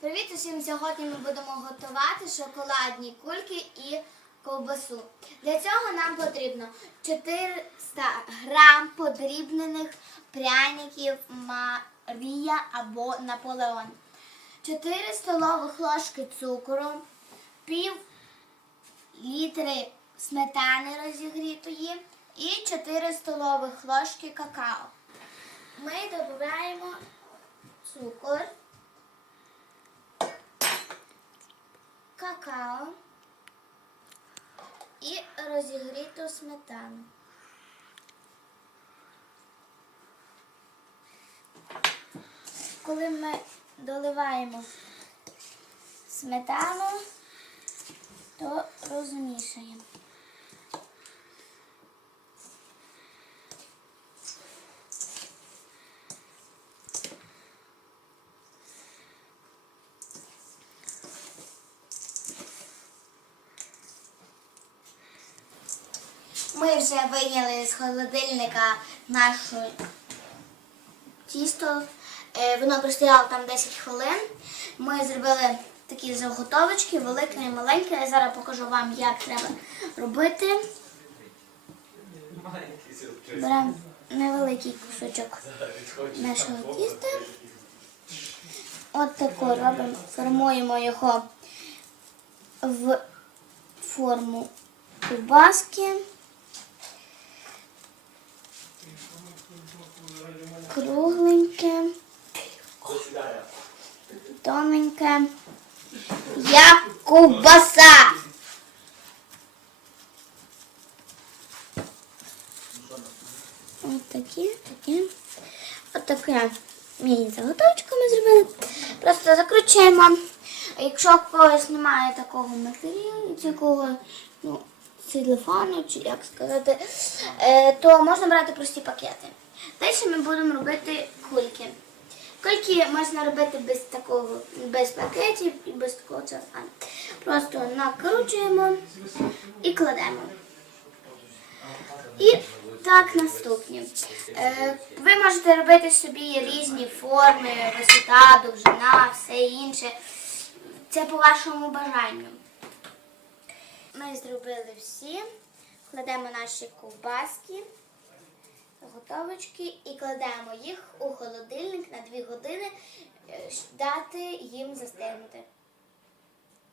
Привіт усім! Сьогодні ми будемо готувати шоколадні кульки і ковбасу. Для цього нам потрібно 400 грам подрібнених пряників Марія або Наполеон, 4 столових ложки цукру, пів літри сметани розігрітої і 4 столових ложки какао. Ми додаємо цукор. какао і розігріту сметану. Коли ми доливаємо сметану, то розмішуємо. Ми вже вийняли з холодильника наше тісто. Е, Воно простояло там 10 хвилин. Ми зробили такі заготовочки, велике і маленьке. Я зараз покажу вам, як треба робити. Беремо невеликий кусочок нашого тіста. От таку робимо, формуємо його в форму кубаски. Кругленьке, тоненьке, як ковбаса. Ось такі, такі. Ось таке міні-заготовочку ми зробили. Просто закручуємо. Якщо в когось немає такого матеріалу, такого, ну, силофану, чи як сказати, е, то можна брати прості пакети. Далі ми будемо робити кульки. Кульки можна робити без такого, без пакетів і без такого целофану. Просто накручуємо і кладемо. І так наступні. Е, ви можете робити собі різні форми, висота, довжина, все інше. Це по вашому бажанню. Ми зробили всі. Кладемо наші ковбаски, готовочки і кладемо їх у холодильник на 2 години, е, дати їм застигнути.